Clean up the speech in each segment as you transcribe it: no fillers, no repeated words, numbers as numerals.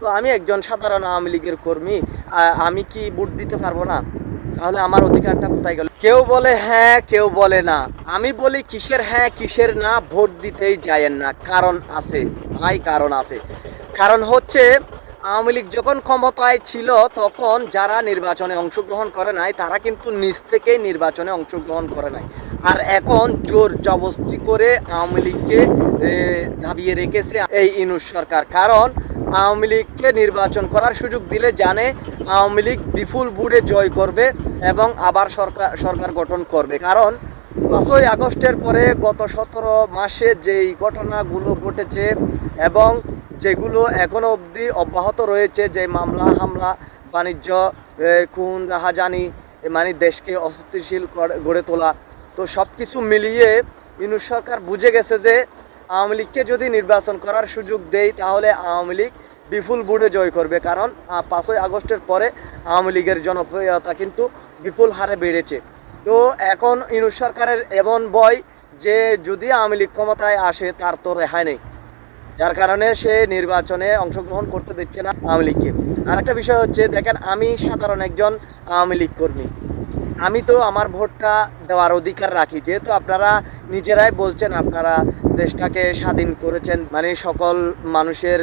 তো আমি একজন সাধারণ আওয়ামী লীগের কর্মী, আমি কি ভোট দিতে পারবো না? তাহলে আমার অধিকারটা কোথায় গেল? কেউ বলে হ্যাঁ, কেউ বলে না। আমি বলি কিসের হ্যাঁ কিসের না, ভোট দিতেই যায়েন না। কারণ আছে ভাই, কারণ আছে। কারণ হচ্ছে আওয়ামী লীগ যখন ক্ষমতায় ছিল তখন যারা নির্বাচনে অংশগ্রহণ করে নাই তারা কিন্তু নিজ থেকেই নির্বাচনে অংশগ্রহণ করে নাই। আর এখন জোর জবরদস্তি করে আওয়ামী লীগকে দাবিয়ে রেখেছে এই ইনুস সরকার। কারণ আওয়ামী লীগকে নির্বাচন করার সুযোগ দিলে জানে আওয়ামী লীগ বিপুল ভোটে জয় করবে এবং আবার সরকার গঠন করবে। কারণ 5ই আগস্টের পরে গত 17 মাসে যেই ঘটনাগুলো ঘটেছে এবং যেগুলো এখনো অবধি অব্যাহত রয়েছে, যে মামলা হামলা, বাণিজ্য, খুন রাহাজানি, মানে দেশকে অস্থিতিশীল গড়ে তোলা, তো সব কিছু মিলিয়ে ইউনূস সরকার বুঝে গেছে যে আওয়ামী লীগকে যদি নির্বাচন করার সুযোগ দেয় তাহলে আওয়ামী লীগ বিপুল ভোটে জয় করবে। কারণ 5ই আগস্টের পরে আওয়ামী লীগের জনপ্রিয়তা কিন্তু বিপুল হারে বেড়েছে। তো এখন ইউনূস সরকারের এমন ভয় যে যদি আওয়ামী লীগ ক্ষমতায় আসে তার তো রেহাই নেই, যার কারণে সে নির্বাচনে অংশগ্রহণ করতে দিচ্ছে না আওয়ামী লীগকে। আর একটা বিষয় হচ্ছে, দেখেন আমি সাধারণ একজন আওয়ামী লীগ কর্মী, আমি তো আমার ভোটটা দেওয়ার অধিকার রাখি। যেহেতু আপনারা নিজেরাই বলছেন আপনারা দেশটাকে স্বাধীন করেছেন, মানে সকল মানুষের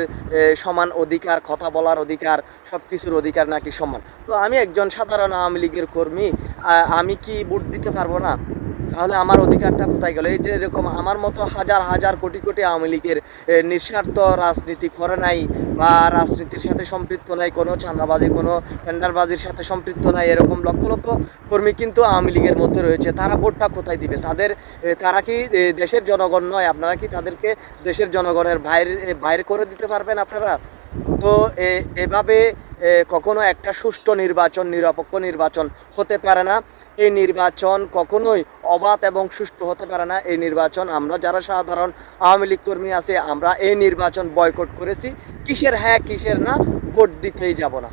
সমান অধিকার, কথা বলার অধিকার, সব কিছুর অধিকার নাকি সমান। তো আমি একজন সাধারণ আওয়ামী লীগের কর্মী, আমি কি ভোট দিতে পারবো না? তাহলে আমার অধিকারটা কোথায় গেল? এই যে এরকম আমার মতো হাজার হাজার কোটি কোটি আওয়ামী লীগের নিঃস্বার্থ রাজনীতি করে নাই বা রাজনীতির সাথে সম্পৃক্ত নাই, কোনো চাঁদাবাজি, কোনো টেন্ডারবাজির সাথে সম্পৃক্ত নাই, এরকম লক্ষ লক্ষ কর্মী কিন্তু আওয়ামী লীগের মধ্যে রয়েছে। তারা ভোটটা কোথায় দিবে? তারা কি দেশের জনগণ নয়? আপনারা কি তাদেরকে দেশের জনগণের বাইরে বাইরে করে দিতে পারবেন আপনারা? তো এভাবে কখনো একটা সুষ্ঠু নির্বাচন, নিরপেক্ষ নির্বাচন হতে পারে না। এই নির্বাচন কখনোই অবাধ এবং সুষ্ঠু হতে পারে না। এই নির্বাচন আমরা যারা সাধারণ আওয়ামী লীগ কর্মী আছে, আমরা এই নির্বাচন বয়কট করেছি। কিসের হ্যাঁ কিসের না, ভোট দিতেই যাব না।